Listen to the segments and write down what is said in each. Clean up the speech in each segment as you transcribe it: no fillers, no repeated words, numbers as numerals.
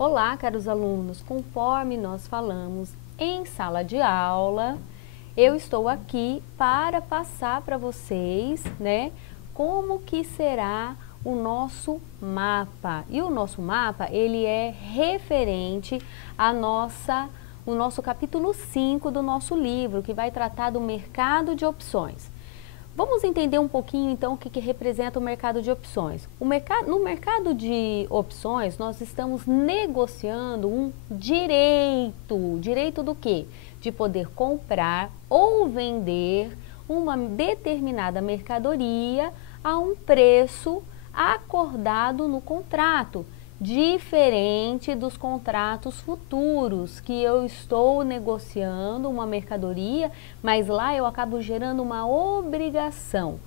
Olá, caros alunos, conforme nós falamos em sala de aula, eu estou aqui para passar para vocês, como que será o nosso mapa. E o nosso mapa, ele é referente o nosso capítulo 5 do nosso livro, que vai tratar do mercado de opções. Vamos entender um pouquinho, então, o que representa o mercado de opções. No mercado de opções, nós estamos negociando um direito. Direito do quê? De poder comprar ou vender uma determinada mercadoria a um preço acordado no contrato, diferente dos contratos futuros, que eu estou negociando uma mercadoria, mas lá eu acabo gerando uma obrigação.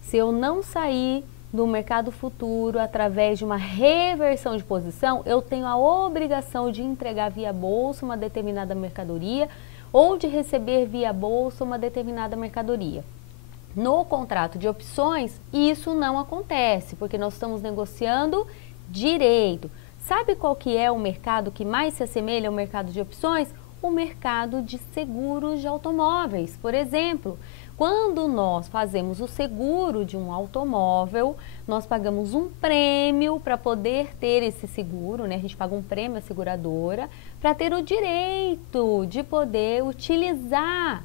Se eu não sair do mercado futuro através de uma reversão de posição, eu tenho a obrigação de entregar via bolsa uma determinada mercadoria ou de receber via bolsa uma determinada mercadoria. No contrato de opções, isso não acontece, porque nós estamos negociando direito. Sabe qual que é o mercado que mais se assemelha ao mercado de opções? O mercado de seguros de automóveis. Por exemplo, quando nós fazemos o seguro de um automóvel, nós pagamos um prêmio para poder ter esse seguro, A gente paga um prêmio à seguradora para ter o direito de poder utilizar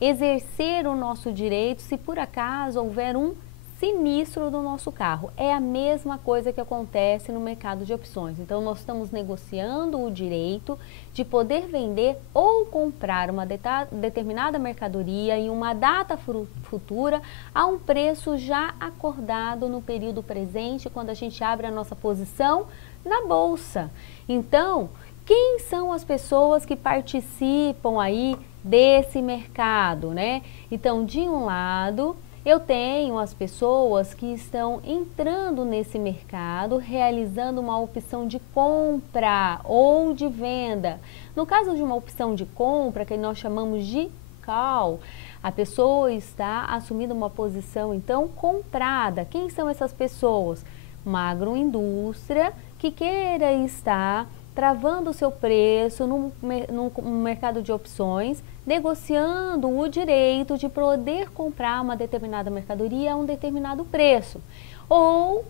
exercer o nosso direito se por acaso houver um sinistro do nosso carro. É a mesma coisa que acontece no mercado de opções. Então, nós estamos negociando o direito de poder vender ou comprar uma determinada mercadoria em uma data futura a um preço já acordado no período presente, quando a gente abre a nossa posição na bolsa. Então, quem são as pessoas que participam aí desse mercado, Então, de um lado, eu tenho as pessoas que estão entrando nesse mercado, realizando uma opção de compra ou de venda. No caso de uma opção de compra, que nós chamamos de call, a pessoa está assumindo uma posição, então, comprada. Quem são essas pessoas? Uma agroindústria que queira estar travando o seu preço no mercado de opções, negociando o direito de poder comprar uma determinada mercadoria a um determinado preço. Ou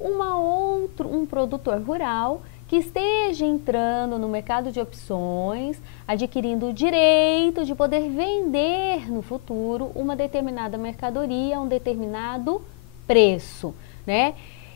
um produtor rural que esteja entrando no mercado de opções, adquirindo o direito de poder vender no futuro uma determinada mercadoria a um determinado preço,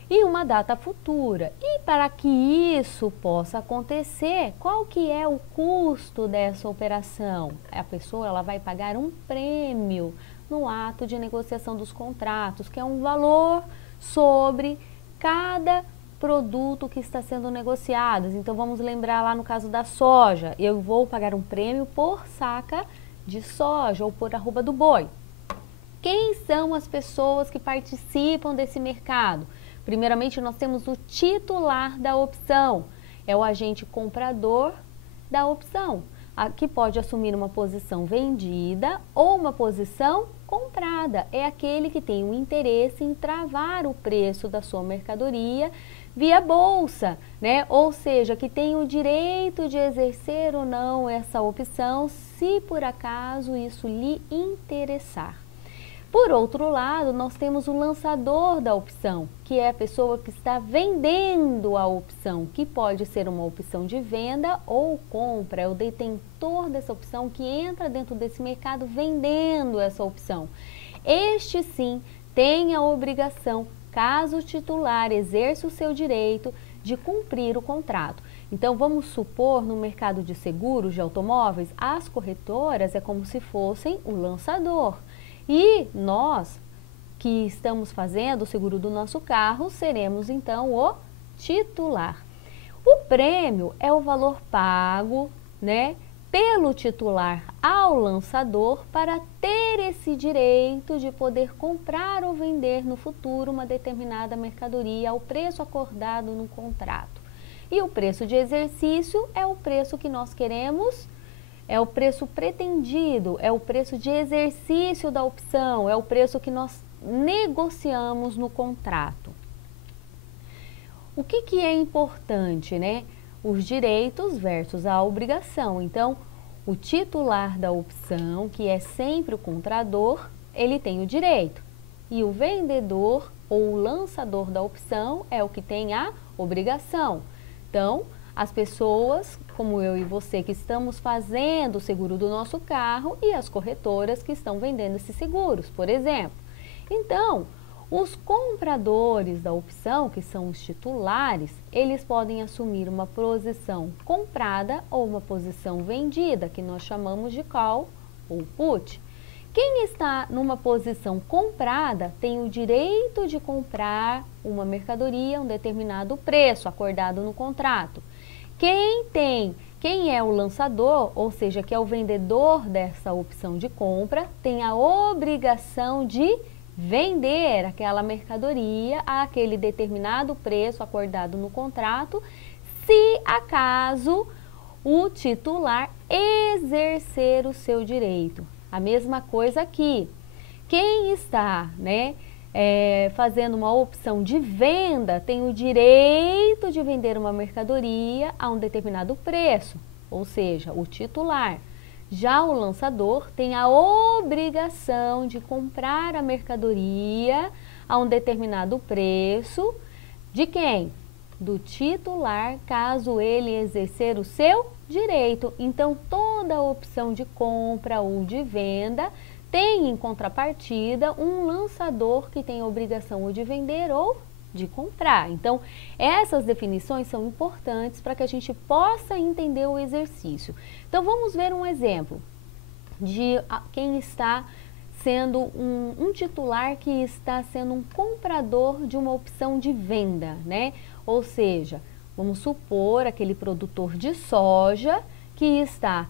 E uma data futura. E para que isso possa acontecer, qual que é o custo dessa operação? A pessoa ela vai pagar um prêmio no ato de negociação dos contratos, que é um valor sobre cada produto que está sendo negociado. Então vamos lembrar lá no caso da soja, eu vou pagar um prêmio por saca de soja ou por arroba do boi. Quem são as pessoas que participam desse mercado? Primeiramente, nós temos o titular da opção, é o agente comprador da opção, que pode assumir uma posição vendida ou uma posição comprada. É aquele que tem o interesse em travar o preço da sua mercadoria via bolsa, Ou seja, que tem o direito de exercer ou não essa opção, se por acaso isso lhe interessar. Por outro lado, nós temos o lançador da opção, que é a pessoa que está vendendo a opção, que pode ser uma opção de venda ou compra, é o detentor dessa opção que entra dentro desse mercado vendendo essa opção. Este sim tem a obrigação, caso o titular exerça o seu direito, de cumprir o contrato. Então, vamos supor, no mercado de seguros de automóveis, as corretoras é como se fossem o lançador. E nós, que estamos fazendo o seguro do nosso carro, seremos então o titular. O prêmio é o valor pago, pelo titular ao lançador para ter esse direito de poder comprar ou vender no futuro uma determinada mercadoria ao preço acordado no contrato. E o preço de exercício é o preço que nós queremos, é o preço pretendido, é o preço de exercício da opção, é o preço que nós negociamos no contrato. O que é importante, os direitos versus a obrigação. Então, o titular da opção, que é sempre o comprador, ele tem o direito. E o vendedor ou o lançador da opção é o que tem a obrigação. Então, as pessoas, como eu e você, que estamos fazendo o seguro do nosso carro e as corretoras que estão vendendo esses seguros, por exemplo. Então, os compradores da opção, que são os titulares, eles podem assumir uma posição comprada ou uma posição vendida, que nós chamamos de call ou put. Quem está numa posição comprada tem o direito de comprar uma mercadoria a um determinado preço acordado no contrato. Quem é o lançador, ou seja, que é o vendedor dessa opção de compra, tem a obrigação de vender aquela mercadoria a aquele determinado preço acordado no contrato, se acaso o titular exercer o seu direito. A mesma coisa aqui. Quem está, fazendo uma opção de venda tem o direito de vender uma mercadoria a um determinado preço, ou seja, o titular. Já o lançador tem a obrigação de comprar a mercadoria a um determinado preço. De quem? Do titular, caso ele exercer o seu direito. Então, toda opção de compra ou de venda tem em contrapartida um lançador que tem a obrigação ou de vender ou de comprar. Então, essas definições são importantes para que a gente possa entender o exercício. Então, vamos ver um exemplo de quem está sendo um titular que está sendo um comprador de uma opção de venda, Ou seja, vamos supor aquele produtor de soja que está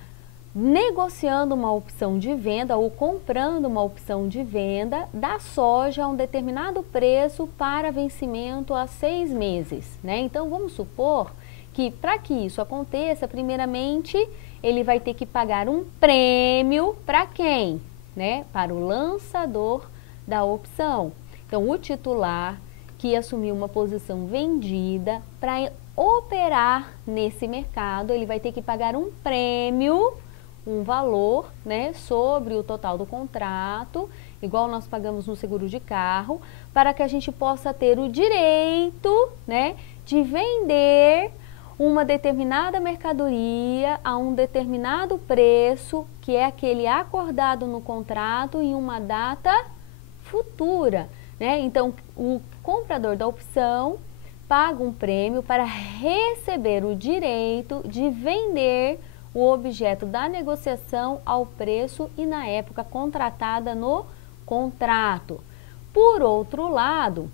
negociando uma opção de venda ou comprando uma opção de venda da soja a um determinado preço para vencimento a 6 meses, Então, vamos supor que para que isso aconteça, primeiramente, ele vai ter que pagar um prêmio para quem? Para o lançador da opção. Então, o titular que assumiu uma posição vendida para operar nesse mercado, ele vai ter que pagar um prêmio, um valor, sobre o total do contrato, igual nós pagamos no seguro de carro, para que a gente possa ter o direito, de vender uma determinada mercadoria a um determinado preço, que é aquele acordado no contrato em uma data futura, Então, o comprador da opção paga um prêmio para receber o direito de vender o objeto da negociação ao preço e na época contratada no contrato. Por outro lado,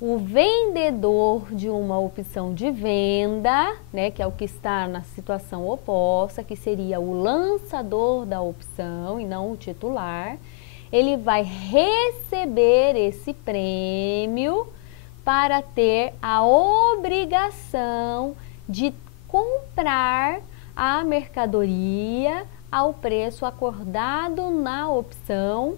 o vendedor de uma opção de venda, que é o que está na situação oposta, que seria o lançador da opção e não o titular, ele vai receber esse prêmio para ter a obrigação de comprar a mercadoria ao preço acordado na opção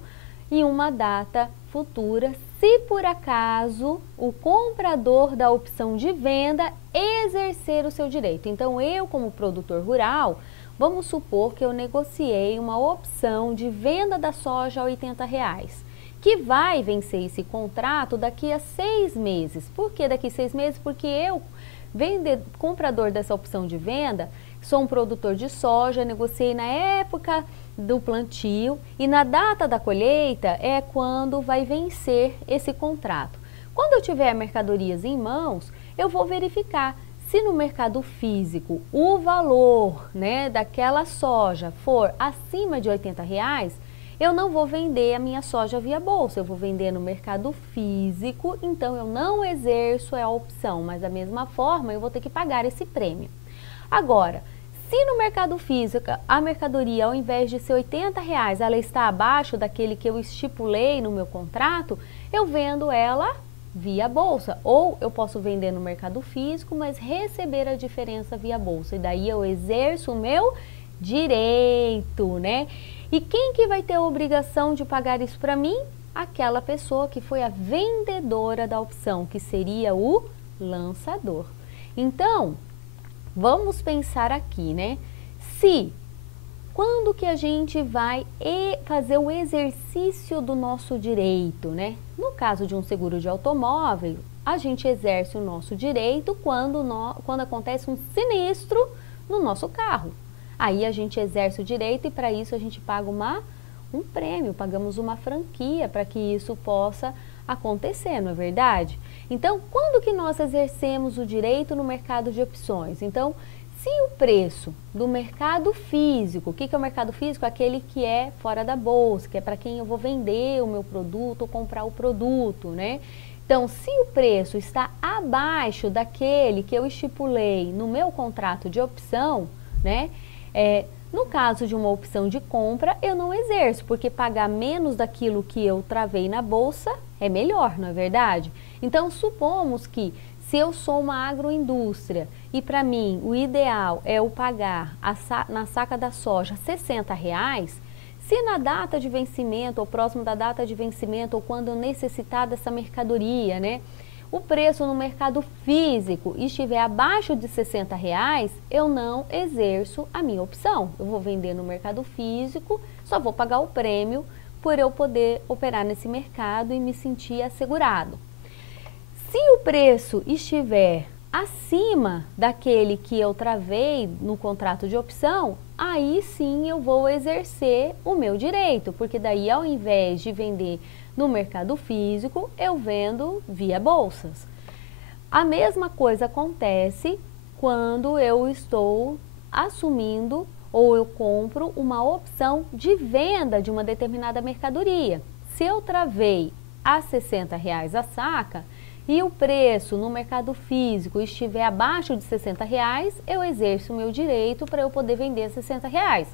em uma data futura, se por acaso o comprador da opção de venda exercer o seu direito. Então, eu, como produtor rural, vamos supor que eu negociei uma opção de venda da soja a R$80, que vai vencer esse contrato daqui a 6 meses. Por que daqui a 6 meses? Porque eu, comprador dessa opção de venda, sou um produtor de soja, negociei na época do plantio e na data da colheita é quando vai vencer esse contrato. Quando eu tiver mercadorias em mãos, eu vou verificar se no mercado físico o valor, daquela soja for acima de R$80, eu não vou vender a minha soja via bolsa, eu vou vender no mercado físico, então eu não exerço a opção, mas da mesma forma eu vou ter que pagar esse prêmio. Agora, se no mercado físico a mercadoria, ao invés de ser R$80, ela está abaixo daquele que eu estipulei no meu contrato, eu vendo ela via bolsa. Ou eu posso vender no mercado físico, mas receber a diferença via bolsa. E daí eu exerço o meu direito, E quem que vai ter a obrigação de pagar isso para mim? Aquela pessoa que foi a vendedora da opção, que seria o lançador. Então, vamos pensar aqui, né? Quando que a gente vai fazer o exercício do nosso direito, né? No caso de um seguro de automóvel, a gente exerce o nosso direito quando acontece um sinistro no nosso carro. Aí a gente exerce o direito e para isso a gente paga um prêmio, pagamos uma franquia para que isso possa acontecer, não é verdade? Então, quando que nós exercemos o direito no mercado de opções? Então, se o preço do mercado físico, o que é o mercado físico? Aquele que é fora da bolsa, que é para quem eu vou vender o meu produto ou comprar o produto, né? Então, se o preço está abaixo daquele que eu estipulei no meu contrato de opção, né? No caso de uma opção de compra, eu não exerço, porque pagar menos daquilo que eu travei na bolsa é melhor, não é verdade? Então, supomos que se eu sou uma agroindústria e para mim o ideal é eu pagar na saca da soja R$60, se na data de vencimento ou próximo da data de vencimento ou quando eu necessitar dessa mercadoria, né, o preço no mercado físico estiver abaixo de R$60, eu não exerço a minha opção. Eu vou vender no mercado físico, só vou pagar o prêmio por eu poder operar nesse mercado e me sentir assegurado. Se o preço estiver acima daquele que eu travei no contrato de opção, aí sim eu vou exercer o meu direito, porque daí ao invés de vender no mercado físico, eu vendo via bolsas. A mesma coisa acontece quando eu estou assumindo ou eu compro uma opção de venda de uma determinada mercadoria. Se eu travei a R$60 a saca, e o preço no mercado físico estiver abaixo de R$60, eu exerço o meu direito para eu poder vender R$60.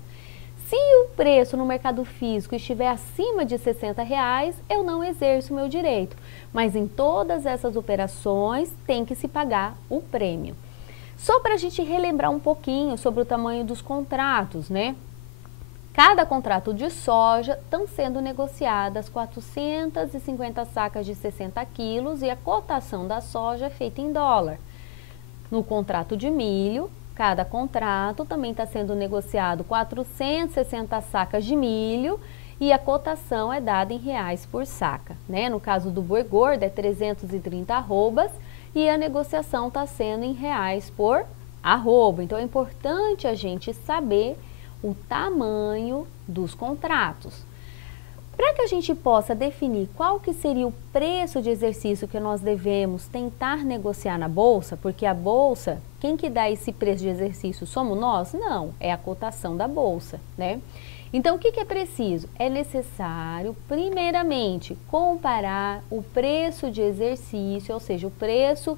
Se o preço no mercado físico estiver acima de R$60, eu não exerço o meu direito. Mas em todas essas operações tem que se pagar o prêmio. Só para a gente relembrar um pouquinho sobre o tamanho dos contratos, né? Cada contrato de soja estão sendo negociadas 450 sacas de 60 quilos e a cotação da soja é feita em dólar. No contrato de milho, cada contrato também está sendo negociado 460 sacas de milho e a cotação é dada em reais por saca, né? No caso do boi gordo é 330 arrobas e a negociação está sendo em reais por arroba. Então é importante a gente saber o tamanho dos contratos. Para que a gente possa definir qual que seria o preço de exercício que nós devemos tentar negociar na bolsa, porque a bolsa, quem que dá esse preço de exercício somos nós? Não, é a cotação da bolsa, né? Então, o que é preciso? É necessário, primeiramente, comparar o preço de exercício, ou seja, o preço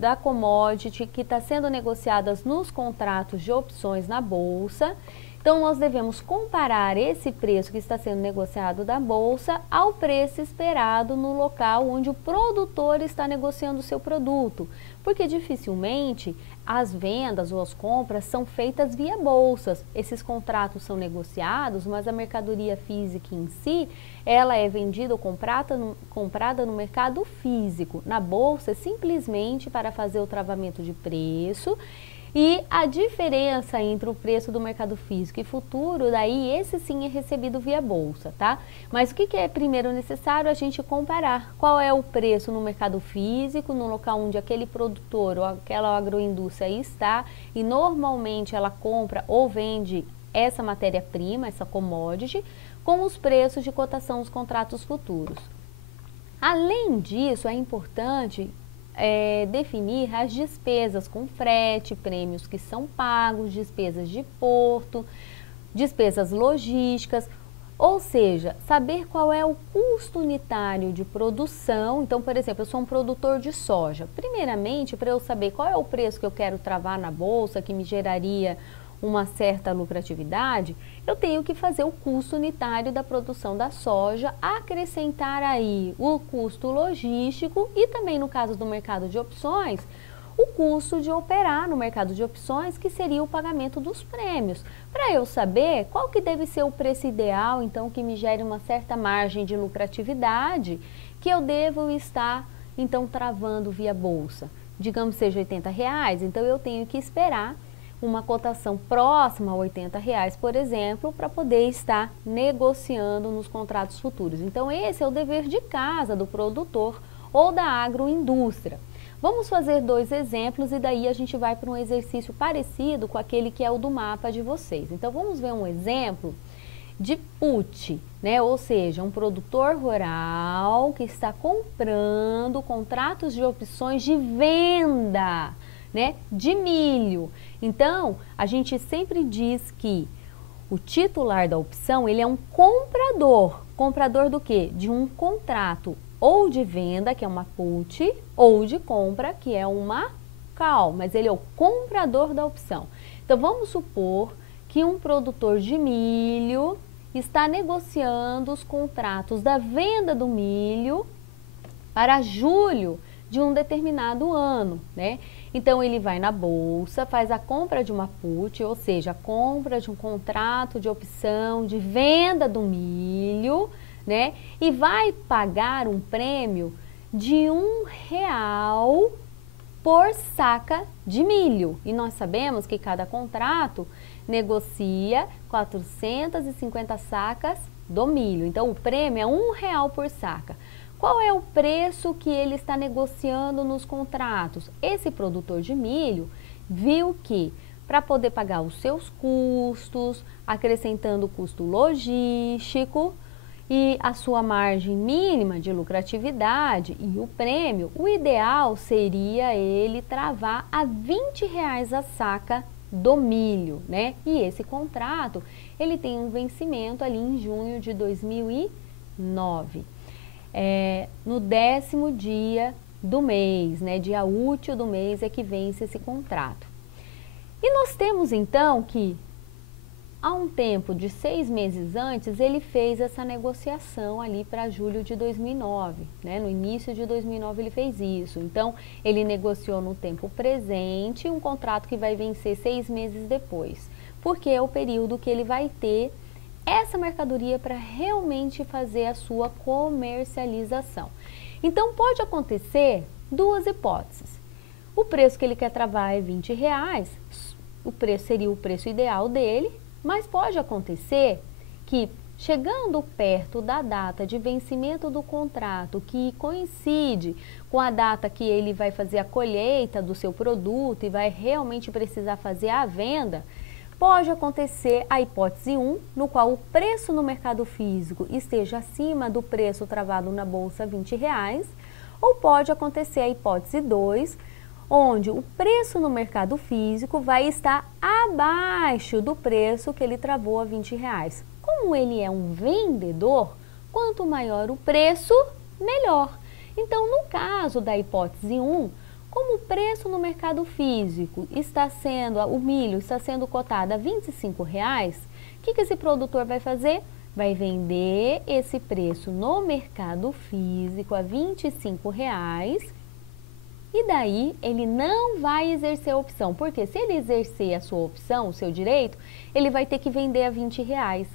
da commodity que está sendo negociadas nos contratos de opções na bolsa. Então, nós devemos comparar esse preço que está sendo negociado da bolsa ao preço esperado no local onde o produtor está negociando o seu produto, porque dificilmente as vendas ou as compras são feitas via bolsas. Esses contratos são negociados, mas a mercadoria física em si, ela é vendida ou comprada no mercado físico. Na bolsa é simplesmente para fazer o travamento de preço. E a diferença entre o preço do mercado físico e futuro, daí esse sim é recebido via bolsa, tá? Mas o que é primeiro necessário? A gente comparar qual é o preço no mercado físico, no local onde aquele produtor ou aquela agroindústria está e normalmente ela compra ou vende essa matéria-prima, essa commodity, com os preços de cotação dos contratos futuros. Além disso, é importante definir as despesas com frete, prêmios que são pagos, despesas de porto, despesas logísticas, ou seja, saber qual é o custo unitário de produção. Então, por exemplo, eu sou um produtor de soja. Primeiramente, para eu saber qual é o preço que eu quero travar na bolsa, que me geraria uma certa lucratividade, eu tenho que fazer o custo unitário da produção da soja, acrescentar aí o custo logístico e também no caso do mercado de opções, o custo de operar no mercado de opções, que seria o pagamento dos prêmios, para eu saber qual que deve ser o preço ideal, então que me gere uma certa margem de lucratividade que eu devo estar então travando via bolsa. digamos seja R$80, então eu tenho que esperar uma cotação próxima a R$80, por exemplo, para poder estar negociando nos contratos futuros. Então esse é o dever de casa do produtor ou da agroindústria. Vamos fazer 2 exemplos e daí a gente vai para um exercício parecido com aquele que é o do mapa de vocês. Então vamos ver um exemplo de put, né? Ou seja, um produtor rural que está comprando contratos de opções de venda, né, de milho. Então, a gente sempre diz que o titular da opção, ele é um comprador. Comprador do quê? De um contrato ou de venda, que é uma put, ou de compra, que é uma call, mas ele é o comprador da opção. Então, vamos supor que um produtor de milho está negociando os contratos da venda do milho para julho de um determinado ano, né? Então, ele vai na bolsa, faz a compra de uma put, ou seja, a compra de um contrato de opção de venda do milho, né? E vai pagar um prêmio de R$1 por saca de milho. E nós sabemos que cada contrato negocia 450 sacas do milho. Então, o prêmio é R$1 por saca. Qual é o preço que ele está negociando nos contratos? Esse produtor de milho viu que, para poder pagar os seus custos, acrescentando o custo logístico e a sua margem mínima de lucratividade e o prêmio, o ideal seria ele travar a R$20 a saca do milho, né? E esse contrato, ele tem um vencimento ali em junho de 2009. No 10º dia do mês, né, dia útil do mês é que vence esse contrato. E nós temos então que, há um tempo de 6 meses antes, ele fez essa negociação ali para julho de 2009, né, no início de 2009 ele fez isso. Então, ele negociou no tempo presente um contrato que vai vencer 6 meses depois, porque é o período que ele vai ter essa mercadoria para realmente fazer a sua comercialização. Então, pode acontecer 2 hipóteses. O preço que ele quer travar é R$20, o preço seria o preço ideal dele, mas pode acontecer que, chegando perto da data de vencimento do contrato, que coincide com a data que ele vai fazer a colheita do seu produto e vai realmente precisar fazer a venda, pode acontecer a hipótese 1, no qual o preço no mercado físico esteja acima do preço travado na bolsa R$20, ou pode acontecer a hipótese 2, onde o preço no mercado físico vai estar abaixo do preço que ele travou a R$20. Como ele é um vendedor, quanto maior o preço, melhor. Então, no caso da hipótese 1, como o preço no mercado físico está sendo, o milho está sendo cotado a R$25, o que esse produtor vai fazer? Vai vender esse preço no mercado físico a R$25 e daí ele não vai exercer a opção, porque se ele exercer a sua opção, o seu direito, ele vai ter que vender a R$20.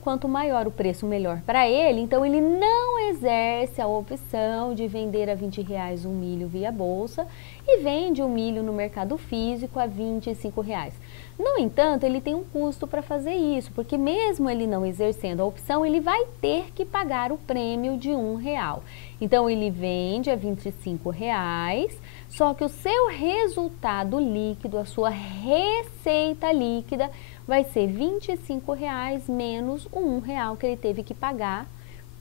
Quanto maior o preço, melhor para ele, então ele não exerce a opção de vender a R$20 um milho via bolsa e vende o milho no mercado físico a R$25. No entanto, ele tem um custo para fazer isso, porque mesmo ele não exercendo a opção, ele vai ter que pagar o prêmio de R$1. Então, ele vende a R$25, só que o seu resultado líquido, a sua receita líquida, vai ser R$25 menos o R$1 que ele teve que pagar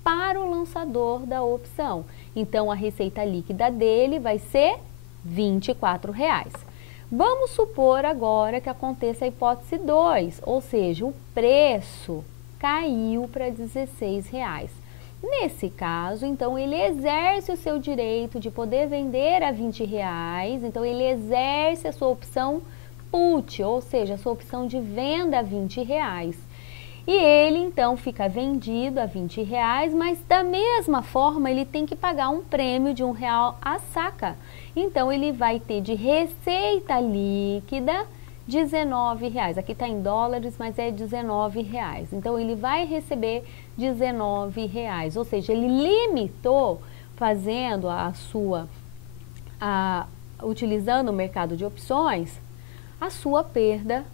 para o lançador da opção. Então, a receita líquida dele vai ser R$24. Vamos supor agora que aconteça a hipótese 2, ou seja, o preço caiu para R$16. Nesse caso, então, ele exerce o seu direito de poder vender a R$20, então ele exerce a sua opção put, ou seja, a sua opção de venda a R$20. E ele, então, fica vendido a R$20, mas da mesma forma ele tem que pagar um prêmio de R$1 a saca. Então, ele vai ter de receita líquida R$19. Aqui está em dólares, mas é R$19. Então, ele vai receber R$19, ou seja, ele limitou fazendo a sua utilizando o mercado de opções, a sua perda,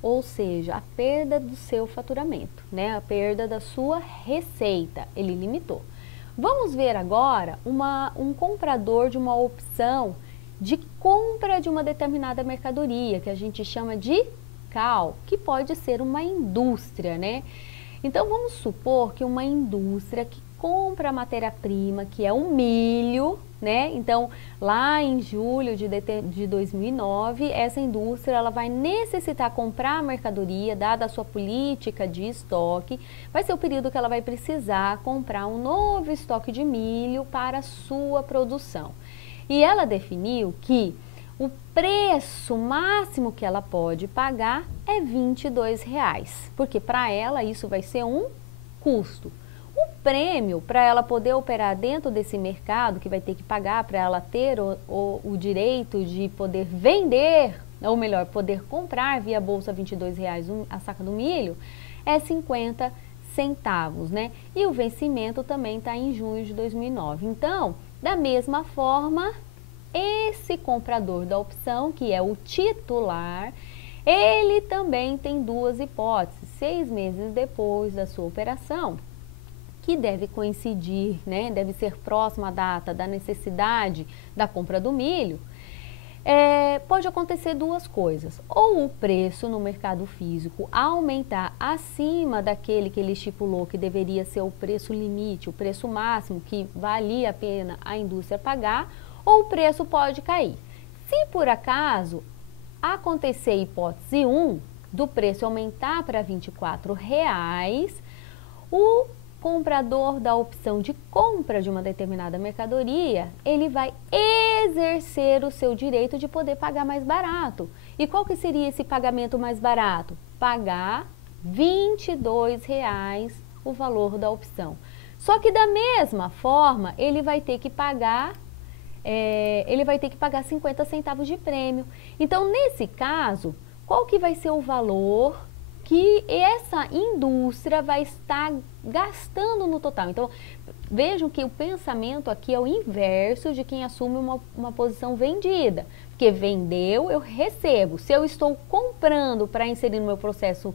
ou seja, a perda do seu faturamento, né? A perda da sua receita, ele limitou. Vamos ver agora um comprador de uma opção de compra de uma determinada mercadoria, que a gente chama de CAL, que pode ser uma indústria, né? Então, vamos supor que uma indústria que compra a matéria-prima, que é o milho, né? Então, lá em julho de 2009, essa indústria ela vai necessitar comprar a mercadoria, dada a sua política de estoque, vai ser o período que ela vai precisar comprar um novo estoque de milho para a sua produção. E ela definiu que o preço máximo que ela pode pagar é R$22, porque para ela isso vai ser um custo. O prêmio, para ela poder operar dentro desse mercado, que vai ter que pagar para ela ter o direito de poder vender, ou melhor, poder comprar via bolsa R$22 a saca do milho, é 50 centavos, né? E o vencimento também está em junho de 2009. Então, da mesma forma, esse comprador da opção, que é o titular, ele também tem duas hipóteses. 6 meses depois da sua operação, que deve coincidir, né, deve ser próxima à data da necessidade da compra do milho, pode acontecer duas coisas. Ou o preço no mercado físico aumentar acima daquele que ele estipulou que deveria ser o preço limite, o preço máximo que valia a pena a indústria pagar, ou o preço pode cair. Se por acaso acontecer a hipótese 1, do preço aumentar para R$24, o comprador da opção de compra de uma determinada mercadoria, ele vai exercer o seu direito de poder pagar mais barato. E qual que seria esse pagamento mais barato? Pagar R$22 o valor da opção. Só que da mesma forma, ele vai ter que pagar 50 centavos de prêmio. Então, nesse caso, qual que vai ser o valor que essa indústria vai estar gastando no total? Então, vejam que o pensamento aqui é o inverso de quem assume uma posição vendida. Porque vendeu, eu recebo. Se eu estou comprando para inserir no meu processo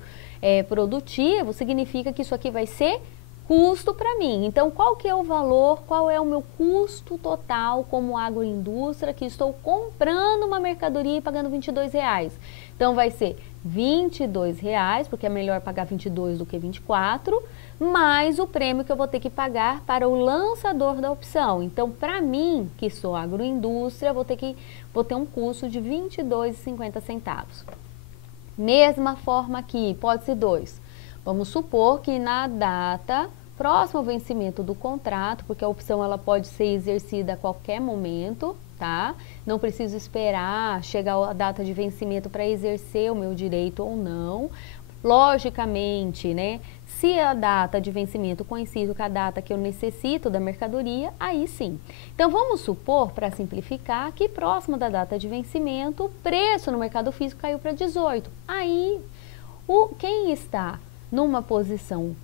produtivo, significa que isso aqui vai ser custo para mim. Então, qual que é o valor, qual é o meu custo total como agroindústria que estou comprando uma mercadoria e pagando R$22? Então, vai ser R$22, porque é melhor pagar 22 do que 24, mais o prêmio que eu vou ter que pagar para o lançador da opção. Então, para mim, que sou agroindústria, vou ter um custo de R$22,50. Mesma forma aqui, hipótese 2. Vamos supor que na data próxima ao vencimento do contrato, porque a opção ela pode ser exercida a qualquer momento, tá? Não preciso esperar chegar a data de vencimento para exercer o meu direito ou não. Logicamente, né? Se a data de vencimento coincide com a data que eu necessito da mercadoria, aí sim. Então, vamos supor, para simplificar, que próximo da data de vencimento, o preço no mercado físico caiu para 18. Aí, quem está numa posição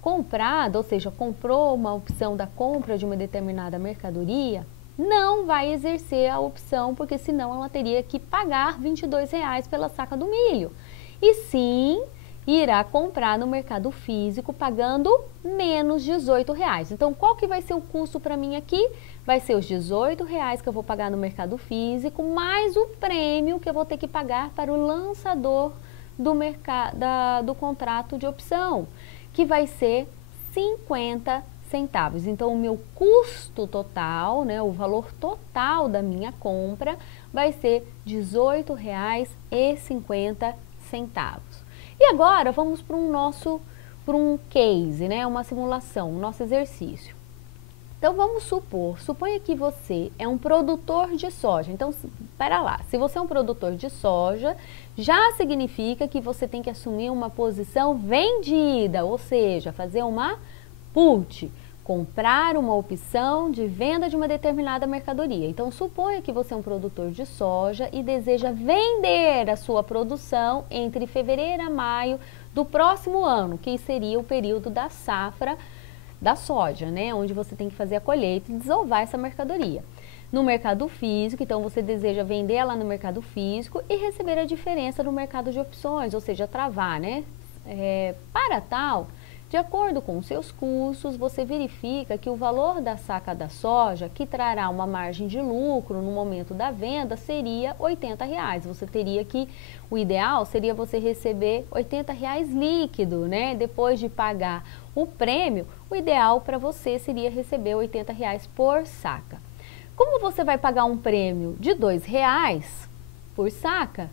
comprada, ou seja, comprou uma opção da compra de uma determinada mercadoria, não vai exercer a opção, porque senão ela teria que pagar R$22 pela saca do milho. E sim, irá comprar no mercado físico pagando menos R$18. Então, qual que vai ser o custo para mim aqui? Vai ser os R$18 que eu vou pagar no mercado físico, mais o prêmio que eu vou ter que pagar para o lançador do contrato de opção, que vai ser 50 centavos. Então, o meu custo total, né, o valor total da minha compra vai ser R$18,50. E agora, vamos para um case, né, uma simulação, um nosso exercício. Então, vamos suponha que você é um produtor de soja. Então, espera lá, se você é um produtor de soja, já significa que você tem que assumir uma posição vendida, ou seja, fazer uma put, comprar uma opção de venda de uma determinada mercadoria. Então, suponha que você é um produtor de soja e deseja vender a sua produção entre fevereiro a maio do próximo ano, que seria o período da safra da soja, né? Onde você tem que fazer a colheita e desovar essa mercadoria. no mercado físico, então você deseja vender ela no mercado físico e receber a diferença no mercado de opções, ou seja, travar, né? Para tal, de acordo com os seus custos, você verifica que o valor da saca da soja, que trará uma margem de lucro no momento da venda, seria R$80. Você teria que, o ideal seria você receber R$80 líquido, né? Depois de pagar o prêmio, o ideal para você seria receber R$80 por saca. Como você vai pagar um prêmio de R$2 por saca,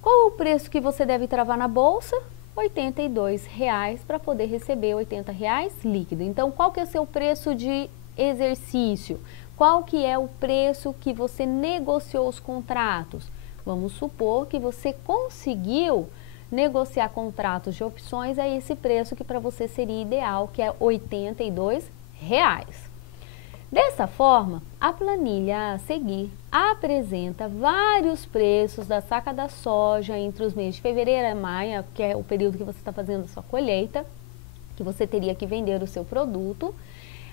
qual é o preço que você deve travar na bolsa? R$82 para poder receber R$80 líquido. Então, qual que é o seu preço de exercício? Qual que é o preço que você negociou os contratos? Vamos supor que você conseguiu negociar contratos de opções a esse preço que para você seria ideal, que é R$82. Dessa forma, a planilha a seguir apresenta vários preços da saca da soja entre os meses de fevereiro e maio, que é o período que você está fazendo a sua colheita, que você teria que vender o seu produto.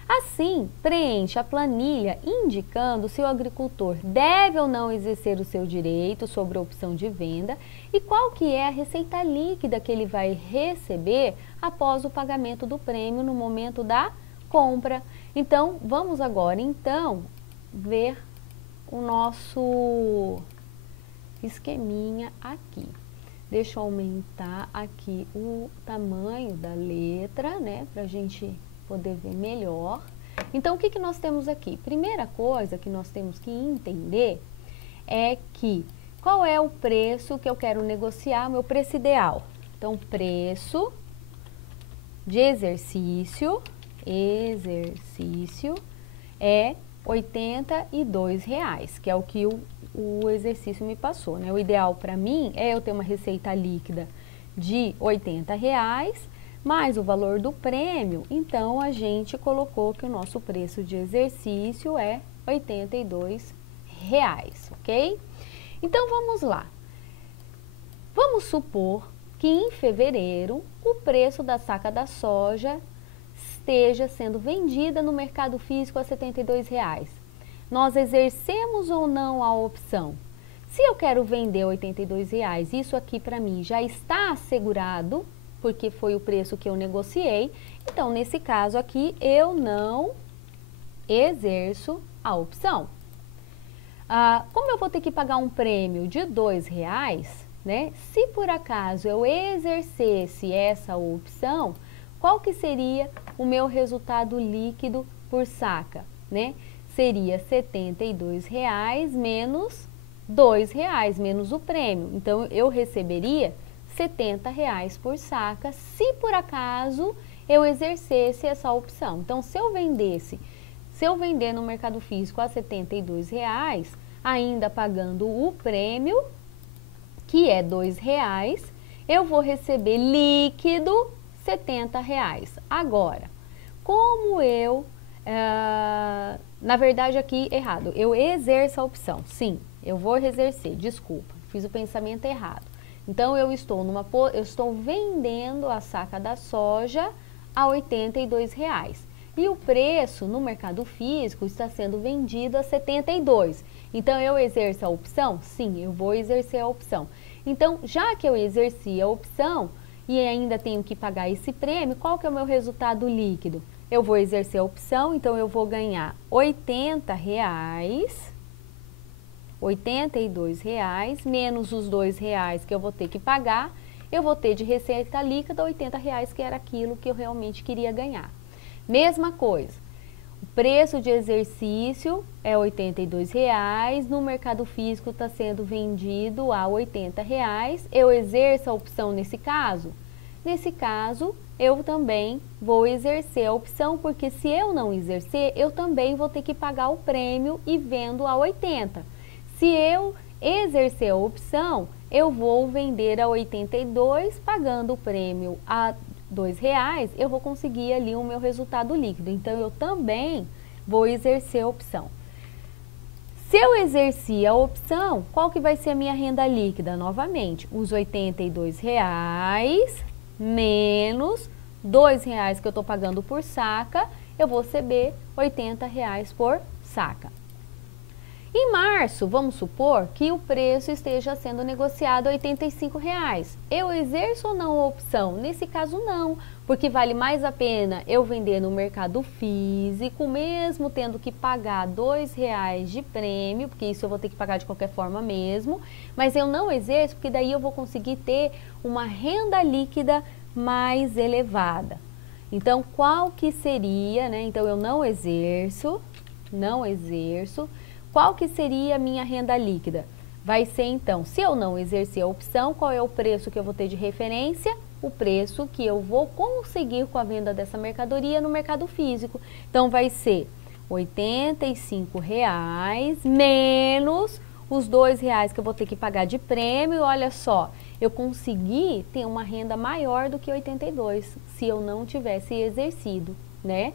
Assim, preenche a planilha indicando se o agricultor deve ou não exercer o seu direito sobre a opção de venda e qual que é a receita líquida que ele vai receber após o pagamento do prêmio no momento da compra. Então, vamos agora, ver o nosso esqueminha aqui. Deixa eu aumentar aqui o tamanho da letra, né, pra gente poder ver melhor. Então, o que que nós temos aqui? Primeira coisa que nós temos que entender é que qual é o preço que eu quero negociar, meu preço ideal. Então, preço de exercício é R$82, que é o que o exercício me passou, né? O ideal para mim é eu ter uma receita líquida de R$80, mais o valor do prêmio, então a gente colocou que o nosso preço de exercício é R$82, ok? Então vamos lá. Vamos supor que em fevereiro o preço da saca da soja esteja sendo vendida no mercado físico a R$72. Nós exercemos ou não a opção? Se eu quero vender R$82, isso aqui para mim já está assegurado, porque foi o preço que eu negociei, então nesse caso aqui eu não exerço a opção. Como eu vou ter que pagar um prêmio de R$2, né? Se por acaso eu exercesse essa opção, qual que seria o meu resultado líquido por saca, né? Seria R$72 menos R$2, menos o prêmio. Então, eu receberia R$70 por saca, se por acaso eu exercesse essa opção. Então, se eu vender no mercado físico a R$72, ainda pagando o prêmio, que é R$2, eu vou receber líquido R$70. Agora, como na verdade aqui errado, eu exerço a opção, sim, eu vou exercer, desculpa, fiz o pensamento errado. Então, eu estou vendendo a saca da soja a R$82. E o preço no mercado físico está sendo vendido a R$72. Então, eu exerço a opção? Sim, eu vou exercer a opção. Então, já que eu exerci a opção e ainda tenho que pagar esse prêmio, qual que é o meu resultado líquido? Eu vou exercer a opção, então eu vou ganhar R$82 menos os R$2 que eu vou ter que pagar, eu vou ter de receita líquida R$80, que era aquilo que eu realmente queria ganhar. Mesma coisa, o preço de exercício é R$82, no mercado físico está sendo vendido a R$80, eu exerço a opção nesse caso? Nesse caso, eu também vou exercer a opção, porque se eu não exercer, eu também vou ter que pagar o prêmio e vendo a R$80. Se eu exercer a opção, eu vou vender a R$82, pagando o prêmio a R$2, eu vou conseguir ali o meu resultado líquido. Então, eu também vou exercer a opção. Se eu exerci a opção, qual que vai ser a minha renda líquida? Novamente, os R$82 menos R$2 que eu estou pagando por saca, eu vou receber R$80 por saca. Em março, vamos supor que o preço esteja sendo negociado a R$ 85. Eu exerço ou não a opção? Nesse caso não, porque vale mais a pena eu vender no mercado físico, mesmo tendo que pagar R$ 2,00 de prêmio, porque isso eu vou ter que pagar de qualquer forma mesmo, mas eu não exerço porque daí eu vou conseguir ter uma renda líquida mais elevada. Então, qual que seria, né? Então, eu não exerço. Qual que seria a minha renda líquida? Vai ser então, se eu não exercer a opção, qual é o preço que eu vou ter de referência? O preço que eu vou conseguir com a venda dessa mercadoria no mercado físico. Então vai ser R$ 85 menos os R$ 2,00 que eu vou ter que pagar de prêmio. Olha só, eu consegui ter uma renda maior do que 82 se eu não tivesse exercido, né?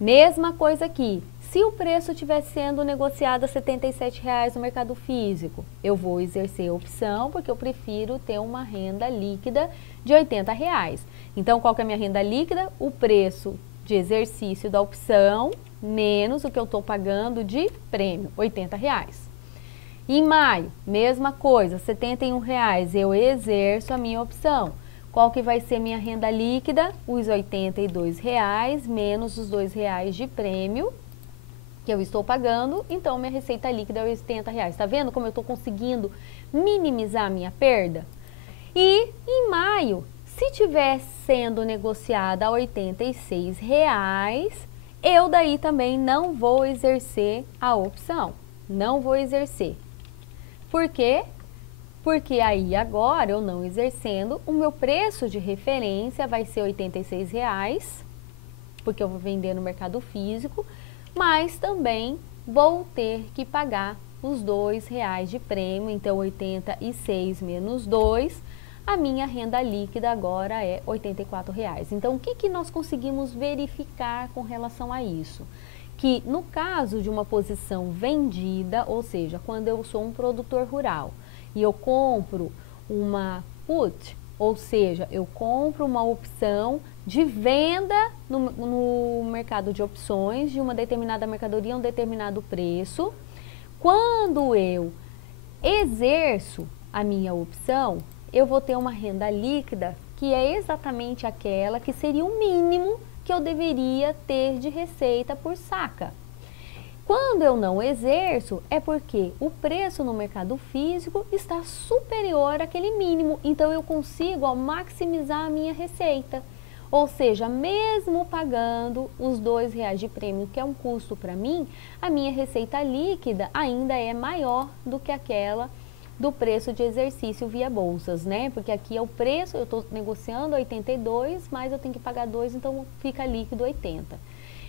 Mesma coisa aqui, se o preço estiver sendo negociado a R$ 77,00 no mercado físico, eu vou exercer a opção porque eu prefiro ter uma renda líquida de R$ 80,00. Então, qual que é a minha renda líquida? O preço de exercício da opção menos o que eu estou pagando de prêmio, R$ 80,00. Em maio, mesma coisa, R$ 71,00, eu exerço a minha opção. Qual que vai ser minha renda líquida? Os R$ 82,00 menos os R$ 2,00 de prêmio que eu estou pagando, então minha receita líquida é R$ 80,00. Está vendo como eu estou conseguindo minimizar a minha perda? E em maio, se estiver sendo negociada a R$ 86,00, eu daí também não vou exercer a opção. Não vou exercer. Por quê? Porque aí agora, eu não exercendo, o meu preço de referência vai ser R$ 86,00, porque eu vou vender no mercado físico, mas também vou ter que pagar os R$ 2,00 de prêmio, então 86 menos 2, a minha renda líquida agora é R$ 84,00. Então, o que nós conseguimos verificar com relação a isso? Que no caso de uma posição vendida, ou seja, quando eu sou um produtor rural e eu compro uma put, ou seja, eu compro uma opção de venda no mercado de opções de uma determinada mercadoria a um determinado preço. Quando eu exerço a minha opção, eu vou ter uma renda líquida que é exatamente aquela que seria o mínimo que eu deveria ter de receita por saca. Quando eu não exerço, é porque o preço no mercado físico está superior àquele mínimo, então eu consigo maximizar a minha receita. Ou seja, mesmo pagando os R$ 2,00 de prêmio, que é um custo para mim, a minha receita líquida ainda é maior do que aquela do preço de exercício via bolsas, né? Porque aqui é o preço, eu estou negociando 82, mas eu tenho que pagar 2, então fica líquido 80.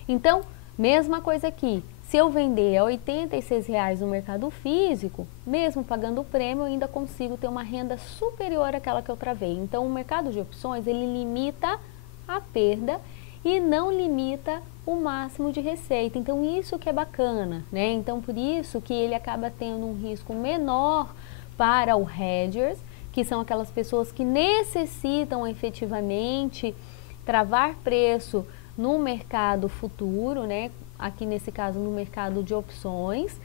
Então, mesma coisa aqui, se eu vender a R$ 86,00 no mercado físico, mesmo pagando o prêmio, eu ainda consigo ter uma renda superior àquela que eu travei. Então, o mercado de opções, ele limita a perda e não limita o máximo de receita. Então, isso que é bacana, né? Então, por isso que ele acaba tendo um risco menor para o hedgers, que são aquelas pessoas que necessitam efetivamente travar preço no mercado futuro, né? Aqui nesse caso no mercado de opções.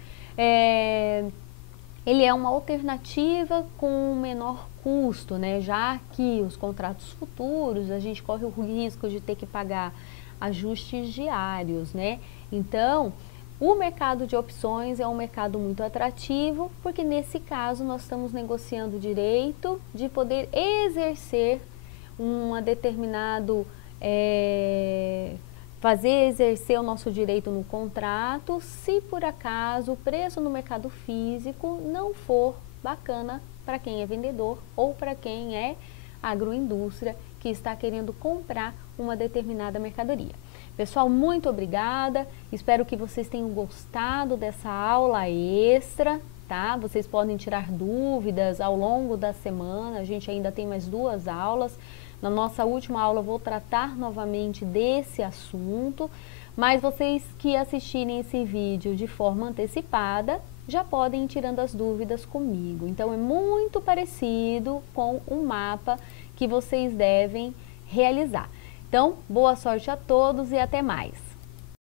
Ele é uma alternativa com menor custo, né? Já que os contratos futuros a gente corre o risco de ter que pagar ajustes diários, né? Então, o mercado de opções é um mercado muito atrativo, porque nesse caso nós estamos negociando o direito de poder exercer uma determinado, exercer o nosso direito no contrato, se por acaso o preço no mercado físico não for bacana para quem é vendedor ou para quem é agroindústria que está querendo comprar uma determinada mercadoria. Pessoal, muito obrigada, espero que vocês tenham gostado dessa aula extra, tá? Vocês podem tirar dúvidas ao longo da semana, a gente ainda tem mais 2 aulas. Na nossa última aula eu vou tratar novamente desse assunto, mas vocês que assistirem esse vídeo de forma antecipada, já podem ir tirando as dúvidas comigo. Então é muito parecido com o mapa que vocês devem realizar. Então, boa sorte a todos e até mais!